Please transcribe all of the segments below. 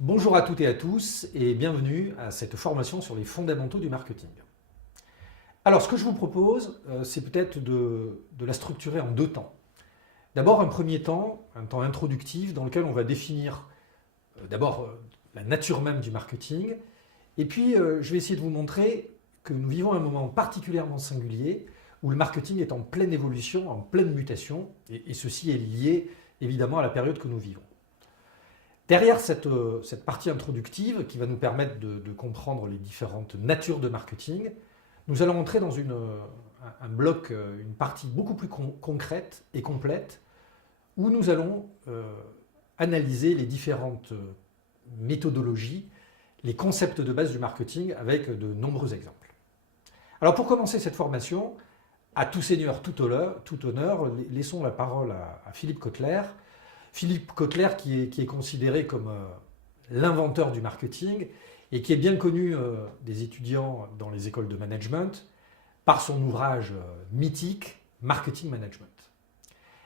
Bonjour à toutes et à tous et bienvenue à cette formation sur les fondamentaux du marketing. Alors ce que je vous propose, c'est peut-être de la structurer en deux temps. D'abord un premier temps, un temps introductif dans lequel on va définir d'abord la nature même du marketing et puis je vais essayer de vous montrer que nous vivons un moment particulièrement singulier où le marketing est en pleine évolution, en pleine mutation et ceci est lié évidemment à la période que nous vivons. Derrière cette partie introductive qui va nous permettre de comprendre les différentes natures de marketing, nous allons entrer dans un bloc, une partie beaucoup plus concrète et complète où nous allons analyser les différentes méthodologies, les concepts de base du marketing avec de nombreux exemples. Alors pour commencer cette formation, à tout seigneur, tout honneur, laissons la parole à Philippe Kotler. Philippe Kotler qui est considéré comme l'inventeur du marketing et qui est bien connu des étudiants dans les écoles de management par son ouvrage mythique Marketing Management.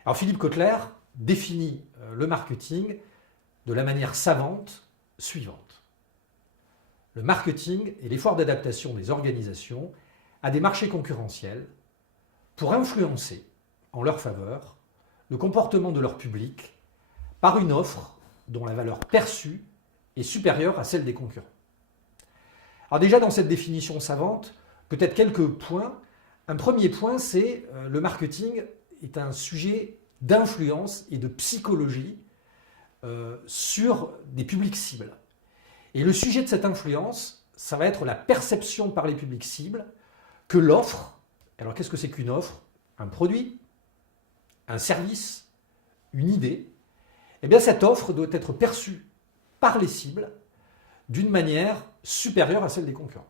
Alors Philippe Kotler définit le marketing de la manière savante suivante. Le marketing est l'effort d'adaptation des organisations à des marchés concurrentiels pour influencer en leur faveur le comportement de leur public par une offre dont la valeur perçue est supérieure à celle des concurrents. Alors déjà dans cette définition savante, peut-être quelques points. Un premier point, c'est le marketing est un sujet d'influence et de psychologie sur des publics cibles. Et le sujet de cette influence, ça va être la perception par les publics cibles que l'offre, alors qu'est-ce que c'est qu'une offre? Un produit, un service, une idée. Eh bien, cette offre doit être perçue par les cibles d'une manière supérieure à celle des concurrents.